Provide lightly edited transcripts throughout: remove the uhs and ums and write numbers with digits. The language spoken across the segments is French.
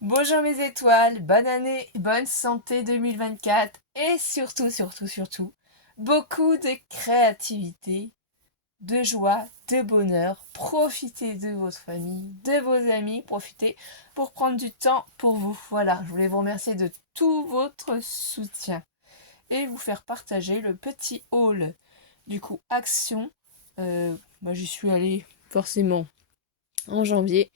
Bonjour mes étoiles, bonne année, bonne santé 2024 et surtout, beaucoup de créativité, de joie, de bonheur. Profitez de votre famille, de vos amis, profitez pour prendre du temps pour vous. Voilà, je voulais vous remercier de tout votre soutien et vous faire partager le petit haul. Du coup, Action, moi j'y suis allée forcément en janvier.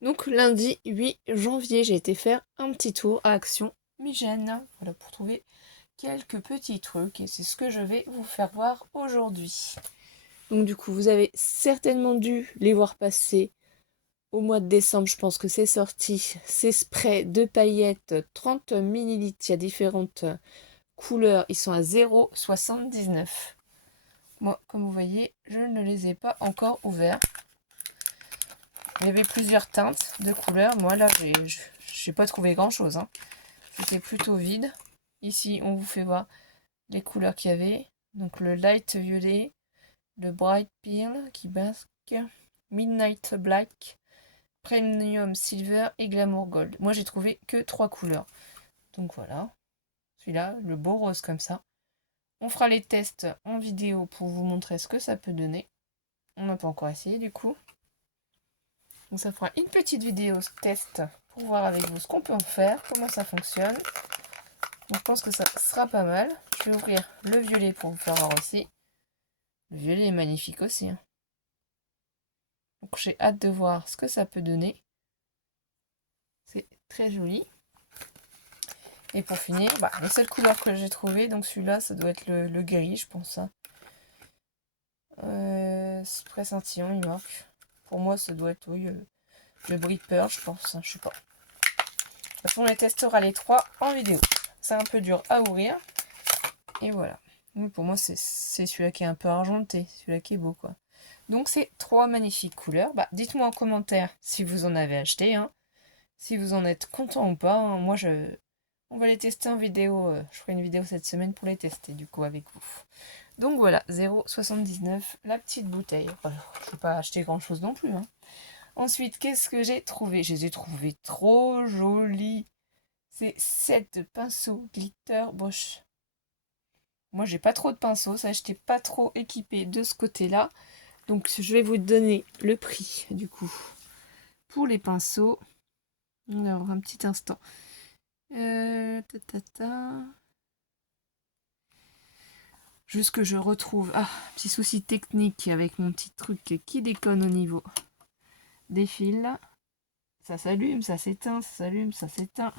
Donc lundi 8 janvier, j'ai été faire un petit tour à Action Migène. Voilà, pour trouver quelques petits trucs. Et c'est ce que je vais vous faire voir aujourd'hui. Donc du coup, vous avez certainement dû les voir passer au mois de décembre. Je pense que c'est sorti. Ces sprays de paillettes 30 millilitres. Il y a différentes couleurs. Ils sont à 0,79. Moi, comme vous voyez, je ne les ai pas encore ouverts. Il y avait plusieurs teintes de couleurs. Moi, là, j'ai pas trouvé grand-chose. Hein. C'était plutôt vide. Ici, on vous fait voir les couleurs qu'il y avait. Donc, le light violet, le bright pearl qui basque, midnight black, premium silver et glamour gold. Moi, j'ai trouvé que 3 couleurs. Donc, voilà. Celui-là, le beau rose comme ça. On fera les tests en vidéo pour vous montrer ce que ça peut donner. On n'a pas encore essayé, du coup. Donc ça fera une petite vidéo test pour voir avec vous ce qu'on peut en faire, comment ça fonctionne. Donc je pense que ça sera pas mal. Je vais ouvrir le violet pour vous faire voir aussi. Le violet est magnifique aussi. Hein. Donc j'ai hâte de voir ce que ça peut donner. C'est très joli. Et pour finir, les seules couleurs que j'ai trouvées, donc celui-là, ça doit être le gris, je pense. Hein. Spray scintillant, il marque. Pour moi, ça doit être, oui, le Brick Pearl, je pense. Hein, je sais pas. De toute façon, on les testera les 3 en vidéo. C'est un peu dur à ouvrir. Et voilà. Oui, pour moi, c'est celui-là qui est un peu argenté. Celui-là qui est beau, quoi. Donc, c'est 3 magnifiques couleurs. Dites-moi en commentaire si vous en avez acheté. Hein. Si vous en êtes content ou pas. Hein. Moi, on va les tester en vidéo. Je ferai une vidéo cette semaine pour les tester, du coup, avec vous. Donc, voilà. 0,79. La petite bouteille. Je ne vais pas acheter grand-chose non plus. Hein. Ensuite, qu'est-ce que j'ai trouvé? Je les ai trouvés trop jolis. C'est 7 pinceaux glitter Bosch. Moi, j'ai pas trop de pinceaux, ça, j'étais pas trop équipée de ce côté-là. Donc, je vais vous donner le prix, du coup, pour les pinceaux. Alors, un petit instant. Ta, ta, ta. Juste que je retrouve... Ah, petit souci technique avec mon petit truc qui déconne au niveau des fils. Ça s'allume, ça s'éteint, ça s'allume, ça s'éteint.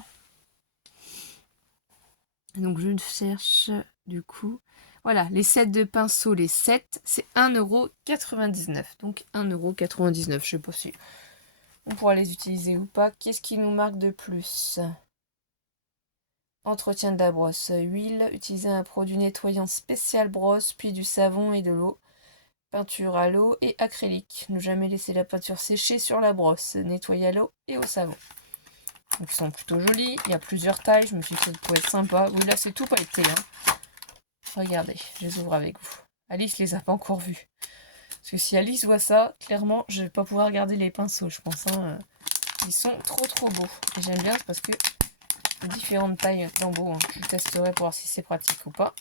Donc, je cherche, du coup... Voilà, les sets de pinceaux, les 7, c'est 1,99 €. Donc 1,99 €, je sais pas si on pourra les utiliser ou pas. Qu'est-ce qui nous marque de plus? Entretien de la brosse. Huile, utiliser un produit nettoyant spécial brosse, puis du savon et de l'eau. Peinture à l'eau et acrylique. Ne jamais laisser la peinture sécher sur la brosse. Nettoyer à l'eau et au savon. Donc ils sont plutôt jolis. Il y a plusieurs tailles. Je me suis dit que ça pourrait être sympa. Oui, là c'est tout pailleté. Hein. Regardez, je les ouvre avec vous. Alice les a pas encore vus. Parce que si Alice voit ça, clairement, je vais pas pouvoir regarder les pinceaux, je pense. Hein. Ils sont trop beaux. Et j'aime bien parce que différentes tailles d'embout. Hein. Je testerai pour voir si c'est pratique ou pas.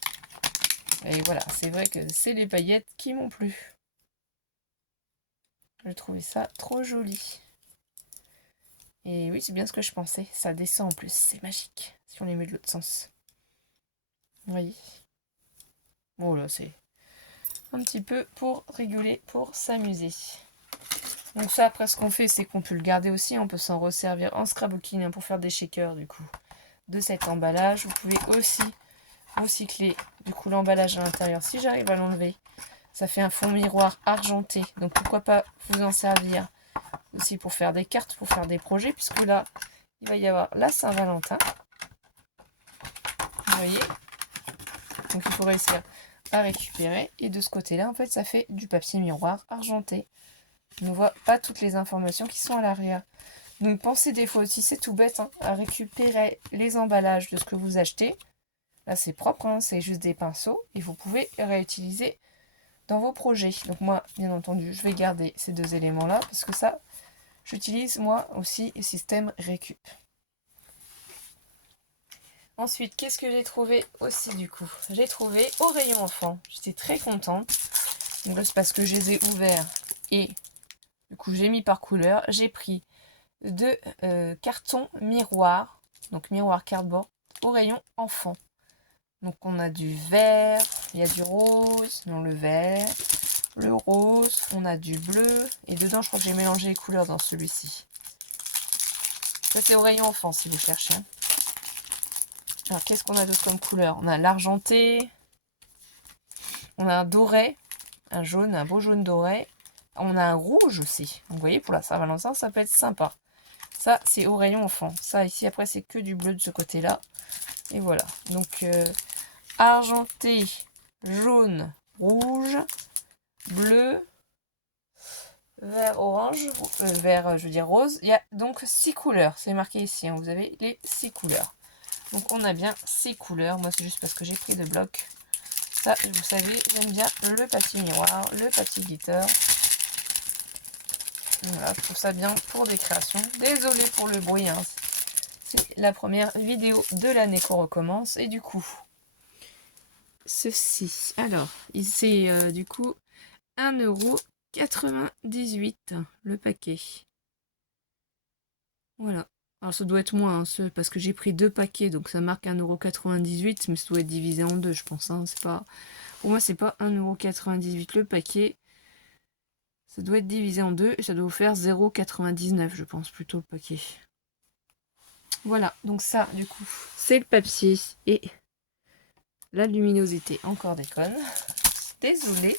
Et voilà, c'est vrai que c'est les paillettes qui m'ont plu. J'ai trouvé ça trop joli. Et oui, c'est bien ce que je pensais. Ça descend en plus, c'est magique. Si on les met de l'autre sens. Vous voyez. Bon là, c'est un petit peu pour rigoler, pour s'amuser. Donc ça, après, ce qu'on fait, c'est qu'on peut le garder aussi. On peut s'en resservir en scrapbooking hein, pour faire des shakers, du coup, de cet emballage. Vous pouvez aussi recycler, du coup, l'emballage à l'intérieur. Si j'arrive à l'enlever, ça fait un fond miroir argenté. Donc pourquoi pas vous en servir aussi pour faire des cartes, pour faire des projets. Puisque là, il va y avoir la Saint-Valentin. Vous voyez? Donc il faut réussir à récupérer. Et de ce côté-là, en fait, ça fait du papier miroir argenté. On ne voit pas toutes les informations qui sont à l'arrière. Donc pensez des fois aussi, c'est tout bête, hein, à récupérer les emballages de ce que vous achetez. Là c'est propre, hein, c'est juste des pinceaux et vous pouvez réutiliser dans vos projets. Donc moi, bien entendu, je vais garder ces 2 éléments-là parce que ça, j'utilise moi aussi le système récup. Ensuite, qu'est-ce que j'ai trouvé aussi du coup? J'ai trouvé au rayon enfant. J'étais très contente. Donc là, c'est parce que je les ai ouverts et du coup, j'ai mis par couleur. J'ai pris deux cartons miroirs, donc miroir cardboard, au rayon enfant. Donc on a du vert, il y a du rose, non le vert, le rose, on a du bleu, et dedans je crois que j'ai mélangé les couleurs dans celui-ci. Ça c'est au rayon enfant si vous cherchez. Alors qu'est-ce qu'on a d'autre comme couleur? On a l'argenté, on a un doré, un jaune, un beau jaune doré. On a un rouge aussi. Vous voyez, pour la Saint-Valentin, ça peut être sympa. Ça, c'est au rayon enfant. Ça, ici, après, c'est que du bleu de ce côté-là. Et voilà. Donc, argenté, jaune, rouge, bleu, vert, orange, vert, je veux dire rose. Il y a donc 6 couleurs. C'est marqué ici. Hein. Vous avez les 6 couleurs. Donc, on a bien 6 couleurs. Moi, c'est juste parce que j'ai pris de blocs. Ça, vous savez, j'aime bien le papier miroir, le papier glitter. Voilà, je trouve ça bien pour des créations. Désolée pour le bruit, hein. C'est la première vidéo de l'année qu'on recommence. Et du coup, ceci. Alors, c'est du coup 1,98 € le paquet. Voilà. Alors ça doit être moins, hein, parce que j'ai pris 2 paquets, donc ça marque 1,98 €, mais ça doit être divisé en deux, je pense. Hein. C'est pas... Pour moi, c'est pas 1,98 € le paquet. Ça doit être divisé en deux et ça doit vous faire 0,99 €, je pense, plutôt le paquet. Voilà, donc ça, du coup, c'est le papier et la luminosité. Encore des connes. Désolée.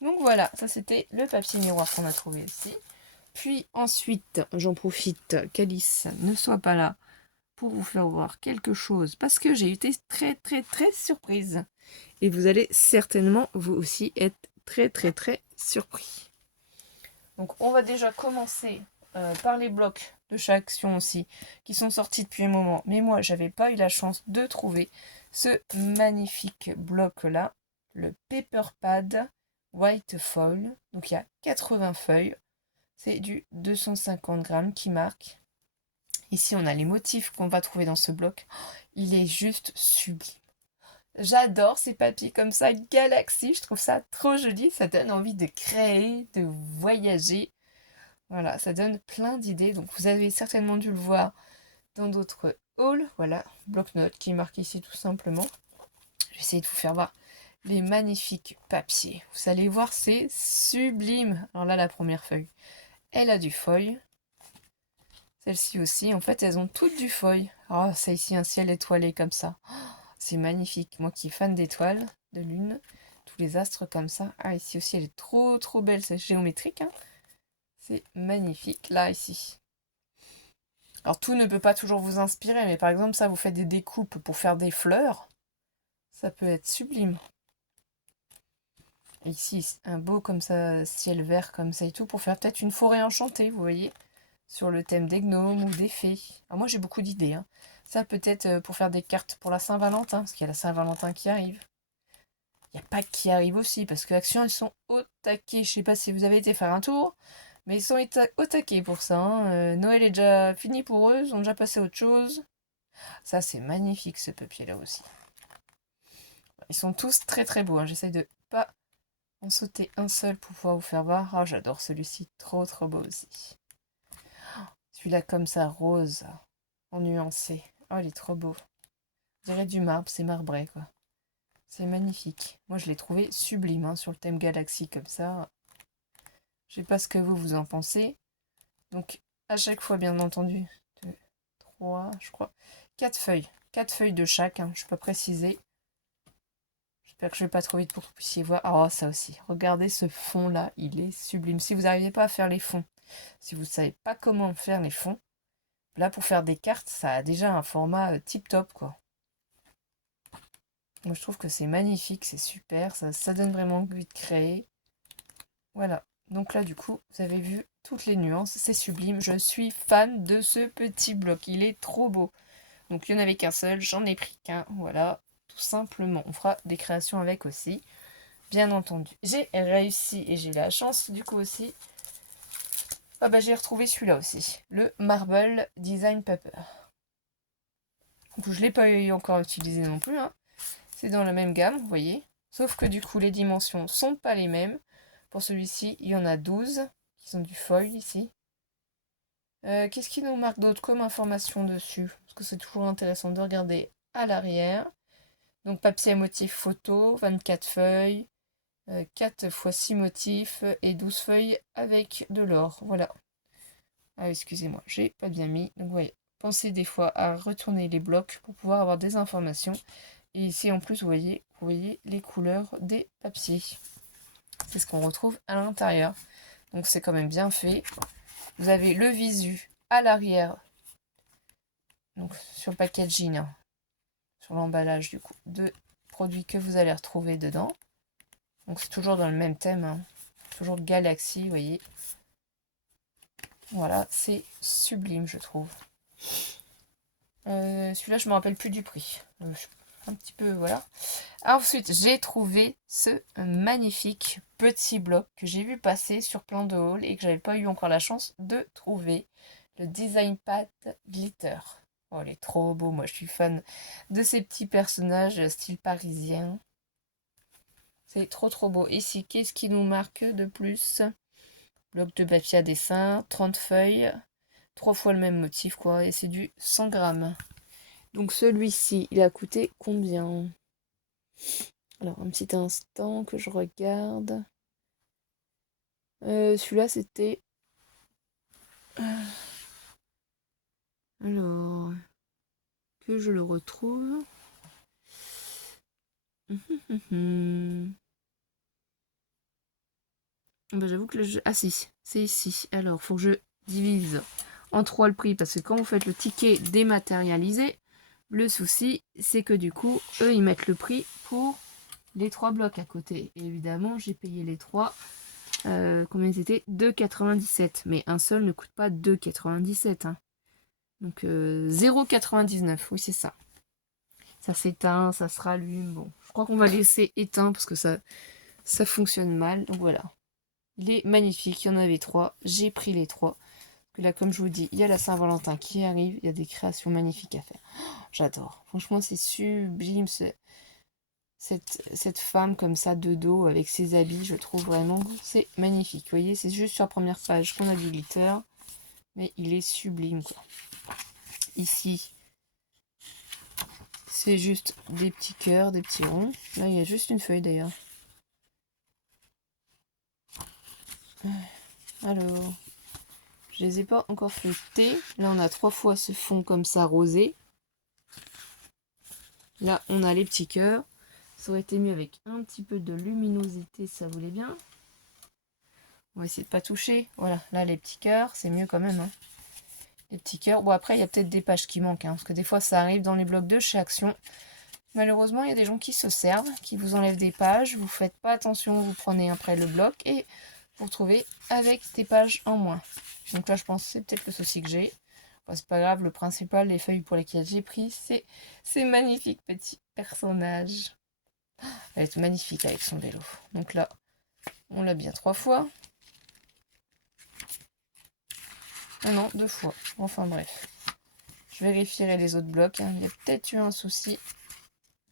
Donc voilà, ça c'était le papier miroir qu'on a trouvé ici. Puis ensuite, j'en profite qu'Alice ne soit pas là pour vous faire voir quelque chose parce que j'ai été très très très surprise. Et vous allez certainement vous aussi être très très très surpris. Donc on va déjà commencer par les blocs de chaque action aussi qui sont sortis depuis un moment. Mais moi, j'avais pas eu la chance de trouver ce magnifique bloc là, le Paper Pad White Foil. Donc il y a 80 feuilles. C'est du 250 grammes qui marque. Ici, on a les motifs qu'on va trouver dans ce bloc. Il est juste sublime. J'adore ces papiers comme ça, Galaxy. Je trouve ça trop joli. Ça donne envie de créer, de voyager. Voilà, ça donne plein d'idées. Donc, vous avez certainement dû le voir dans d'autres hauls. Voilà, bloc-notes qui est marqué ici tout simplement. Je vais essayer de vous faire voir les magnifiques papiers. Vous allez voir, c'est sublime. Alors là, la première feuille, elle a du foil. Celle-ci aussi, en fait, elles ont toutes du foil. Oh, ça ici, un ciel étoilé comme ça. Oh, c'est magnifique. Moi qui suis fan d'étoiles, de lune, tous les astres comme ça. Ah, ici aussi, elle est trop, trop belle. C'est géométrique, hein. C'est magnifique. Là, ici. Alors, tout ne peut pas toujours vous inspirer, mais par exemple, ça, vous faites des découpes pour faire des fleurs. Ça peut être sublime. Et ici, un beau comme ça, ciel vert comme ça et tout, pour faire peut-être une forêt enchantée, vous voyez, sur le thème des gnomes ou des fées. Alors moi, j'ai beaucoup d'idées. Hein. Ça, peut-être pour faire des cartes pour la Saint-Valentin, parce qu'il y a la Saint-Valentin qui arrive. Il y a Pâques qui arrive aussi, parce que Action, ils sont au taquet. Je sais pas si vous avez été faire un tour, mais ils sont au taquet pour ça. Hein. Noël est déjà fini pour eux, ils ont déjà passé à autre chose. Ça, c'est magnifique, ce papier-là aussi. Ils sont tous très très beaux. Hein. J'essaye de pas en sauter un seul pour pouvoir vous faire voir. Oh, j'adore celui-ci, trop trop beau aussi. Celui-là comme ça, rose, en nuancé. Oh, il est trop beau. Je dirais du marbre, c'est marbré quoi. C'est magnifique. Moi, je l'ai trouvé sublime hein, sur le thème Galaxy comme ça. Je sais pas ce que vous en pensez. Donc, à chaque fois, bien entendu, 2, 3, je crois, 4 feuilles. 4 feuilles de chaque, hein, je peux préciser. J'espère que je vais pas trop vite pour que vous puissiez voir. Oh, ça aussi. Regardez ce fond-là, il est sublime. Si vous n'arrivez pas à faire les fonds, si vous ne savez pas comment faire les fonds, là, pour faire des cartes, ça a déjà un format tip-top, quoi. Moi, je trouve que c'est magnifique, c'est super. Ça donne vraiment envie de créer. Voilà. Donc là, du coup, vous avez vu toutes les nuances. C'est sublime. Je suis fan de ce petit bloc. Il est trop beau. Donc, il n'y en avait qu'un seul. J'en ai pris qu'un. Voilà. Tout simplement. On fera des créations avec aussi. Bien entendu. J'ai réussi et j'ai eu la chance, du coup, aussi. Ah bah, j'ai retrouvé celui-là aussi. Le Marble Design Paper. Donc je ne l'ai pas encore utilisé non plus. Hein. C'est dans la même gamme, vous voyez. Sauf que du coup, les dimensions sont pas les mêmes. Pour celui-ci, il y en a 12 qui sont du foil ici. Qu'est-ce qui nous marque d'autre comme information dessus? Parce que c'est toujours intéressant de regarder à l'arrière. Donc papier à motif photo, 24 feuilles, 4 x 6 motifs et 12 feuilles avec de l'or. Voilà. Ah, excusez-moi, j'ai pas bien mis. Donc, vous voyez, pensez des fois à retourner les blocs pour pouvoir avoir des informations. Et ici, en plus, vous voyez les couleurs des papiers. C'est ce qu'on retrouve à l'intérieur. Donc, c'est quand même bien fait. Vous avez le visu à l'arrière. Donc, sur le packaging, hein, sur l'emballage, du coup, de produits que vous allez retrouver dedans. Donc, c'est toujours dans le même thème. Hein. Toujours Galaxy, vous voyez. Voilà, c'est sublime, je trouve. Celui-là, je me rappelle plus du prix. Un petit peu, voilà. Ensuite, j'ai trouvé ce magnifique petit bloc que j'ai vu passer sur plein de hauls et que j'avais pas eu encore la chance de trouver. Le Design Pad Glitter. Oh, il est trop beau. Moi, je suis fan de ces petits personnages style parisien. C'est trop beau. Ici, qu'est-ce qui nous marque de plus? Bloc de papier à dessin, 30 feuilles, 3 fois le même motif, quoi. Et c'est du 100 grammes. Donc celui-ci, il a coûté combien? Alors, un petit instant que je regarde. Celui-là, c'était... Alors, que je le retrouve. Ben, j'avoue que ah si, c'est ici. Alors, faut que je divise en 3 le prix, parce que quand vous faites le ticket dématérialisé, le souci, c'est que du coup, eux, ils mettent le prix pour les 3 blocs à côté. Et évidemment, j'ai payé les 3. Combien c'était? 2,97. Mais un seul ne coûte pas 2,97. Hein. Donc 0,99. Oui, c'est ça. Ça s'éteint, ça se rallume. Bon, je crois qu'on va laisser éteint parce que ça fonctionne mal. Donc voilà. Il est magnifique. Il y en avait 3. J'ai pris les 3. Que là, comme je vous dis, il y a la Saint-Valentin qui arrive. Il y a des créations magnifiques à faire. Oh, j'adore. Franchement, c'est sublime. Cette femme comme ça de dos avec ses habits, je trouve vraiment c'est magnifique. Vous voyez, c'est juste sur la première page qu'on a du glitter, mais il est sublime quoi. Ici, c'est juste des petits cœurs, des petits ronds. Là, il y a juste une feuille d'ailleurs. Alors, je les ai pas encore feuilletés. Là, on a 3 fois ce fond comme ça rosé. Là, on a les petits cœurs. Ça aurait été mieux avec un petit peu de luminosité, ça voulait bien. On va essayer de pas toucher. Voilà, là les petits cœurs, c'est mieux quand même. Hein. Les petits cœurs. Bon après, il y a peut-être des pages qui manquent. Hein, parce que des fois, ça arrive dans les blocs de chez Action. Malheureusement, il y a des gens qui se servent, qui vous enlèvent des pages. Vous faites pas attention, vous prenez après le bloc. Et vous retrouvez avec des pages en moins. Donc là, je pense que c'est peut-être le souci que j'ai. Bon, c'est pas grave, le principal, les feuilles pour lesquelles j'ai pris, c'est ces magnifiques petits personnages. Elle est magnifique avec son vélo. Donc là, on l'a bien 3 fois. Ah non, 2 fois. Enfin bref. Je vérifierai les autres blocs. Hein. Il y a peut-être eu un souci.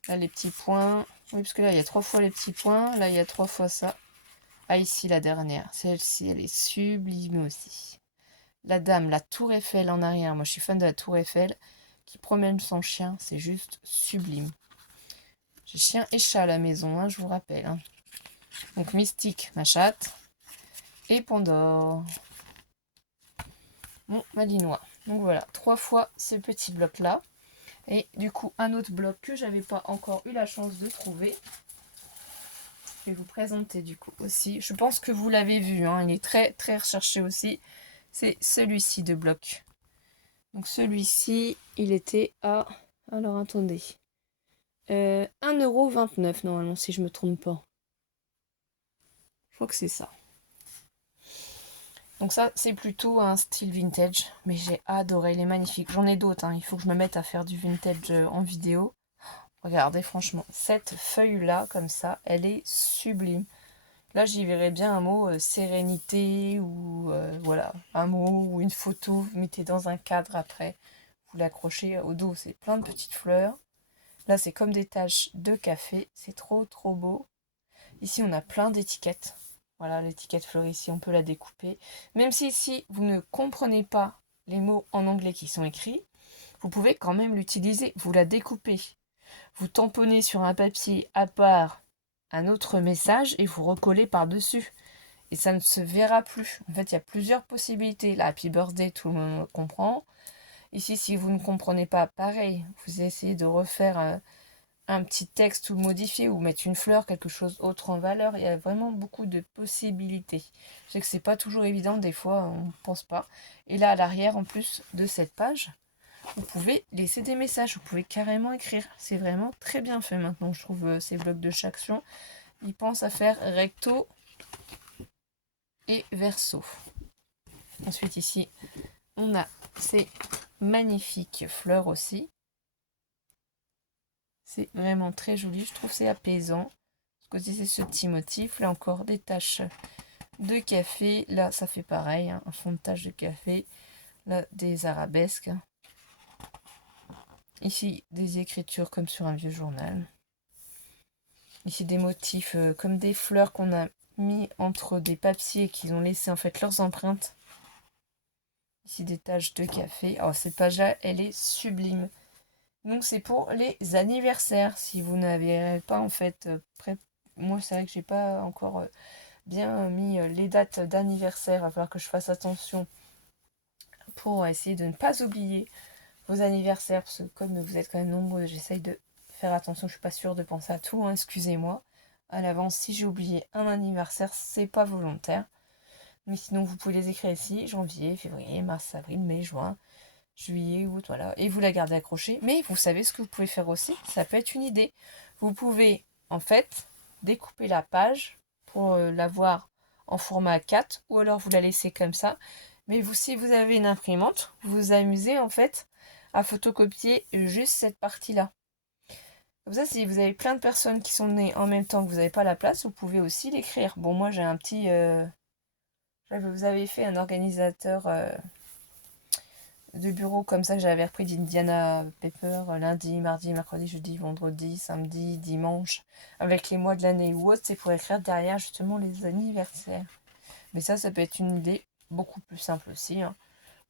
Là, les petits points. Oui, parce que là, il y a 3 fois les petits points. Là, il y a 3 fois ça. Ah, ici, la dernière. Celle-ci, elle est sublime aussi. La dame, la tour Eiffel en arrière. Moi, je suis fan de la tour Eiffel. Qui promène son chien. C'est juste sublime. J'ai chien et chat à la maison, hein, je vous rappelle. Hein. Donc, Mystique, ma chatte. Et Pandore. Mon malinois. Donc voilà, 3 fois ce petit bloc là. Et du coup, un autre bloc que j'avais pas encore eu la chance de trouver. Je vais vous présenter du coup aussi. Je pense que vous l'avez vu, hein, il est très recherché aussi. C'est celui-ci de bloc. Donc celui-ci, il était à... Alors attendez. 1,29€ normalement, si je me trompe pas. Je crois que c'est ça. Donc ça, c'est plutôt un style vintage, mais j'ai adoré, il est magnifique. J'en ai d'autres, hein. Il faut que je me mette à faire du vintage en vidéo. Regardez, franchement, cette feuille-là, comme ça, elle est sublime. Là, j'y verrais bien un mot sérénité, ou voilà, un mot ou une photo, vous mettez dans un cadre après. vous l'accrochez au dos, c'est plein de petites fleurs. Là, c'est comme des taches de café, c'est trop trop beau. Ici, on a plein d'étiquettes. Voilà, l'étiquette fleurie, ici, on peut la découper. Même si ici, vous ne comprenez pas les mots en anglais qui sont écrits, vous pouvez quand même l'utiliser. Vous la découpez. Vous tamponnez sur un papier à part un autre message et vous recollez par-dessus. Et ça ne se verra plus. En fait, il y a plusieurs possibilités. Là, Happy Birthday, tout le monde comprend. Ici, si vous ne comprenez pas, pareil, vous essayez de refaire un petit texte ou modifier ou mettre une fleur, quelque chose autre en valeur. Il y a vraiment beaucoup de possibilités. Je sais que c'est pas toujours évident, des fois on ne pense pas. Et là, à l'arrière, en plus de cette page, vous pouvez laisser des messages, vous pouvez carrément écrire. C'est vraiment très bien fait maintenant, je trouve, ces blocs de chaction. Ils pensent à faire recto et verso. Ensuite ici, on a ces magnifiques fleurs aussi. C'est vraiment très joli, je trouve c'est apaisant. Parce que c'est ce petit motif. Là encore, des taches de café. Là, ça fait pareil, hein, un fond de tache de café. Là, des arabesques. Ici, des écritures comme sur un vieux journal. Ici, des motifs comme des fleurs qu'on a mis entre des papiers qu'ils ont laissé en fait leurs empreintes. Ici, des taches de café. Alors, cette page-là, elle est sublime. Donc, c'est pour les anniversaires. Si vous n'avez pas en fait moi, c'est vrai que j'ai pas encore bien mis les dates d'anniversaire. Il va falloir que je fasse attention pour essayer de ne pas oublier vos anniversaires. Parce que comme vous êtes quand même nombreux, j'essaye de faire attention. Je suis pas sûre de penser à tout, hein, excusez-moi. À l'avance, si j'ai oublié un anniversaire, c'est pas volontaire. Mais sinon, vous pouvez les écrire ici. Janvier, février, mars, avril, mai, juin, juillet, août, voilà. Et vous la gardez accrochée. Mais vous savez ce que vous pouvez faire aussi. Ça peut être une idée. Vous pouvez, en fait, découper la page pour l'avoir en format A4 ou alors vous la laissez comme ça. Mais vous, si vous avez une imprimante, vous vous amusez en fait à photocopier juste cette partie-là. Comme ça, si vous avez plein de personnes qui sont nées en même temps que vous n'avez pas la place, vous pouvez aussi l'écrire. Bon, moi j'ai un petit... vous avez fait un organisateur de bureau comme ça que j'avais repris d'Indiana Paper lundi, mardi, mercredi, jeudi, vendredi, samedi, dimanche, avec les mois de l'année ou autre, c'est pour écrire derrière justement les anniversaires. Mais ça peut être une idée beaucoup plus simple aussi, hein.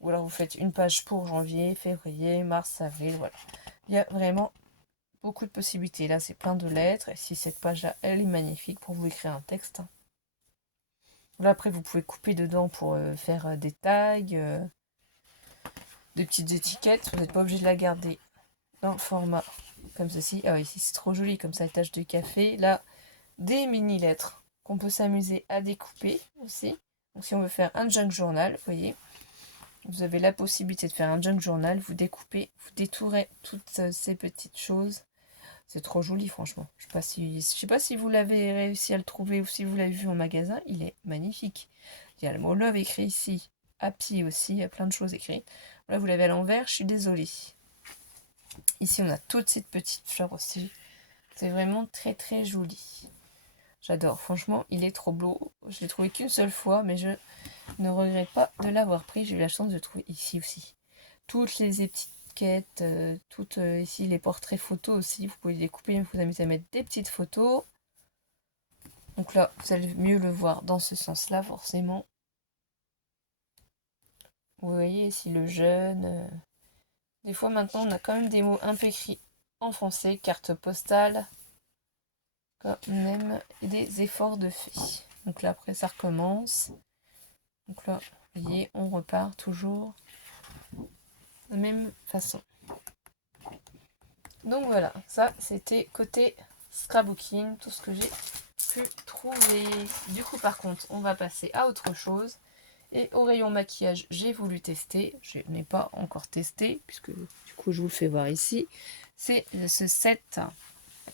Ou alors vous faites une page pour janvier, février, mars, avril, voilà. Il y a vraiment beaucoup de possibilités. Là, c'est plein de lettres. Et si cette page-là, elle est magnifique pour vous écrire un texte. Là, après, vous pouvez couper dedans pour faire des tags, des petites étiquettes. Vous n'êtes pas obligé de la garder dans le format comme ceci. Ah oui, ici, c'est trop joli, comme ça, les taches de café. Là, des mini-lettres qu'on peut s'amuser à découper aussi. Donc, si on veut faire un junk journal, vous voyez, vous avez la possibilité de faire un junk journal. Vous découpez, vous détourez toutes ces petites choses. C'est trop joli, franchement. Je sais pas si vous l'avez réussi à le trouver ou si vous l'avez vu en magasin. Il est magnifique. Il y a le mot love écrit ici. Happy aussi. Il y a plein de choses écrites. Là, vous l'avez à l'envers. Je suis désolée. Ici, on a toutes ces petites fleurs aussi. C'est vraiment très très joli. J'adore. Franchement, il est trop beau. Je l'ai trouvé qu'une seule fois, mais je ne regrette pas de l'avoir pris. J'ai eu la chance de le trouver ici aussi. Toutes les étiquettes, toutes ici les portraits photos aussi. Vous pouvez les découper, vous amusez à mettre des petites photos. Donc là, vous allez mieux le voir dans ce sens-là, forcément. Vous voyez ici le jeune. Des fois maintenant, on a quand même des mots un peu écrits en français. Carte postale. Quand même, et des efforts de fait. Donc là, après, ça recommence. Donc là, vous voyez, on repart toujours de la même façon. Donc voilà, ça c'était côté scrapbooking, tout ce que j'ai pu trouver. Du coup par contre, on va passer à autre chose. Et au rayon maquillage, j'ai voulu tester. Je n'ai pas encore testé, puisque du coup je vous le fais voir ici. C'est ce set.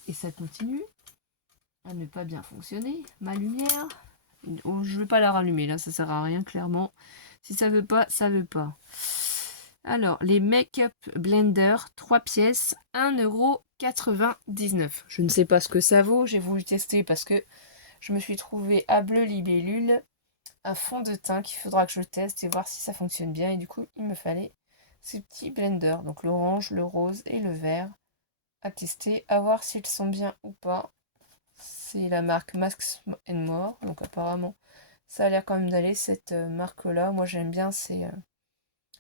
Et ça continue à ne pas bien fonctionner. Ma lumière. Oh, je ne vais pas la rallumer là, ça sert à rien clairement. Si ça veut pas, ça veut pas. Alors, les Make-up Blender, 3 pièces, 1,99 €. Je ne sais pas ce que ça vaut, j'ai voulu tester parce que je me suis trouvée à Bleu Libellule un fond de teint qu'il faudra que je teste et voir si ça fonctionne bien. Et du coup, il me fallait ces petits blenders. Donc l'orange, le rose et le vert. À tester, à voir s'ils sont bien ou pas. C'est la marque Max More. Donc apparemment, ça a l'air quand même d'aller cette marque-là. Moi j'aime bien, c'est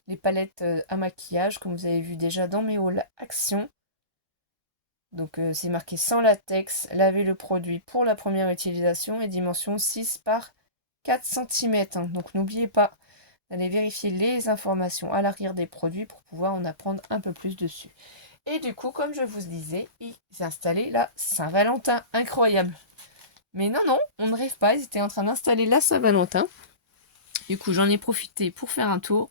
les palettes à maquillage, comme vous avez vu déjà dans mes hauls Action. Donc c'est marqué sans latex, lavez le produit pour la première utilisation et dimension 6 par 4 cm. Donc n'oubliez pas d'aller vérifier les informations à l'arrière des produits pour pouvoir en apprendre un peu plus dessus. Et du coup, comme je vous disais, ils installaient la Saint-Valentin. Incroyable. Mais non, non, on ne rêve pas, ils étaient en train d'installer la Saint-Valentin. Du coup, j'en ai profité pour faire un tour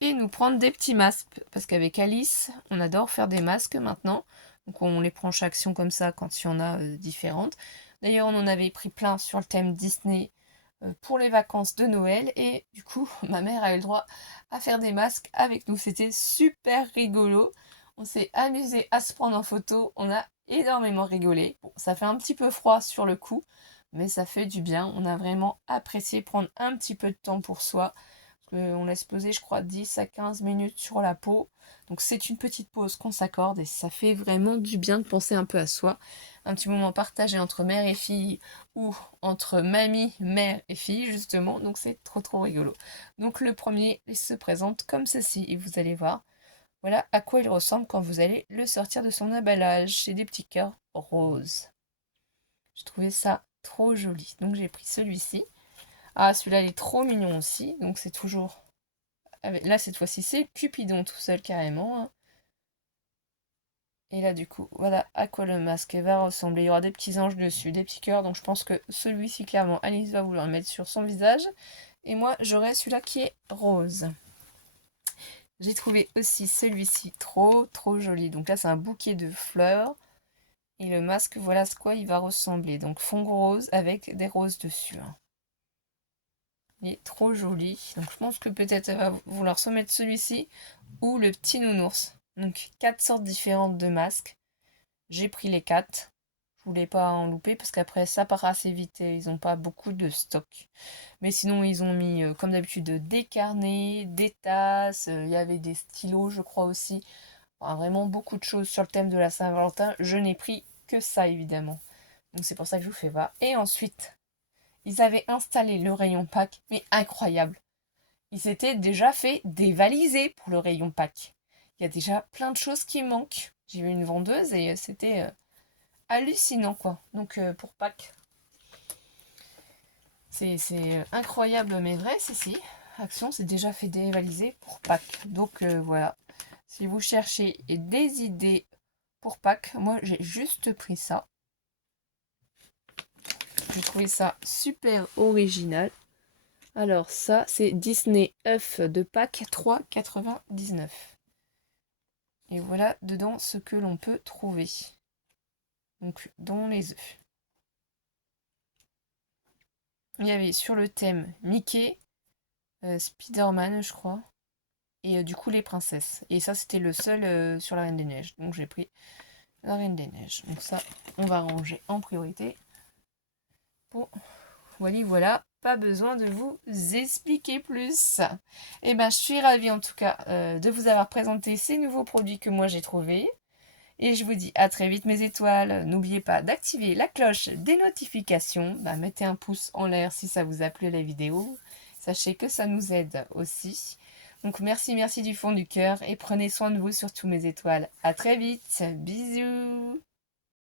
et nous prendre des petits masques. Parce qu'avec Alice, on adore faire des masques maintenant. Donc on les prend chaque action comme ça quand il y en a différentes. D'ailleurs, on en avait pris plein sur le thème Disney pour les vacances de Noël. Et du coup, ma mère a eu le droit à faire des masques avec nous. C'était super rigolo. On s'est amusé à se prendre en photo. On a énormément rigolé. Bon, ça fait un petit peu froid sur le coup, mais ça fait du bien. On a vraiment apprécié prendre un petit peu de temps pour soi. On laisse poser, je crois, 10 à 15 minutes sur la peau. Donc c'est une petite pause qu'on s'accorde et ça fait vraiment du bien de penser un peu à soi. Un petit moment partagé entre mère et fille ou entre mamie, mère et fille, justement. Donc c'est trop trop rigolo. Donc le premier, il se présente comme ceci et vous allez voir. Voilà à quoi il ressemble quand vous allez le sortir de son emballage. C'est des petits cœurs roses. Je trouvais ça trop joli. Donc j'ai pris celui-ci. Ah, celui-là, il est trop mignon aussi. Donc c'est toujours... Là, cette fois-ci, c'est Cupidon tout seul carrément, hein. Et là, du coup, voilà à quoi le masque va ressembler. Il y aura des petits anges dessus, des petits cœurs. Donc je pense que celui-ci, clairement, Alice va vouloir le mettre sur son visage. Et moi, j'aurai celui-là qui est rose. J'ai trouvé aussi celui-ci trop, trop joli. Donc là, c'est un bouquet de fleurs. Et le masque, voilà ce quoi il va ressembler. Donc fond rose avec des roses dessus, hein. Il est trop joli. Donc je pense que peut-être elle va vouloir se mettre celui-ci ou le petit nounours. Donc 4 sortes différentes de masques. J'ai pris les 4. Je voulais pas en louper parce qu'après ça part assez vite et ils n'ont pas beaucoup de stock. Mais sinon ils ont mis comme d'habitude des carnets, des tasses, il y avait des stylos je crois aussi. Enfin, vraiment beaucoup de choses sur le thème de la Saint-Valentin. Je n'ai pris que ça évidemment. Donc c'est pour ça que je vous fais voir. Et ensuite, ils avaient installé le rayon pack, mais incroyable. Ils s'étaient déjà fait dévaliser pour le rayon pack. Il y a déjà plein de choses qui manquent. J'ai vu une vendeuse et c'était hallucinant quoi. Donc pour Pâques, c'est incroyable mais vrai, si. Action s'est déjà fait dévaliser pour Pâques. Donc voilà. Si vous cherchez des idées pour Pâques, moi j'ai juste pris ça. J'ai trouvé ça super original. Alors ça, c'est Disney œuf de Pâques 3,99. Et voilà dedans ce que l'on peut trouver. Donc dans les œufs. Il y avait sur le thème Mickey, Spider-Man je crois, et du coup les princesses. Et ça c'était le seul sur la Reine des Neiges. Donc j'ai pris la Reine des Neiges. Donc ça, on va ranger en priorité. Bon, voilà, pas besoin de vous expliquer plus. Et ben je suis ravie en tout cas de vous avoir présenté ces nouveaux produits que moi j'ai trouvés. Et je vous dis à très vite mes étoiles. N'oubliez pas d'activer la cloche des notifications. Bah, mettez un pouce en l'air si ça vous a plu la vidéo. Sachez que ça nous aide aussi. Donc merci du fond du cœur et prenez soin de vous surtout mes étoiles. À très vite. Bisous.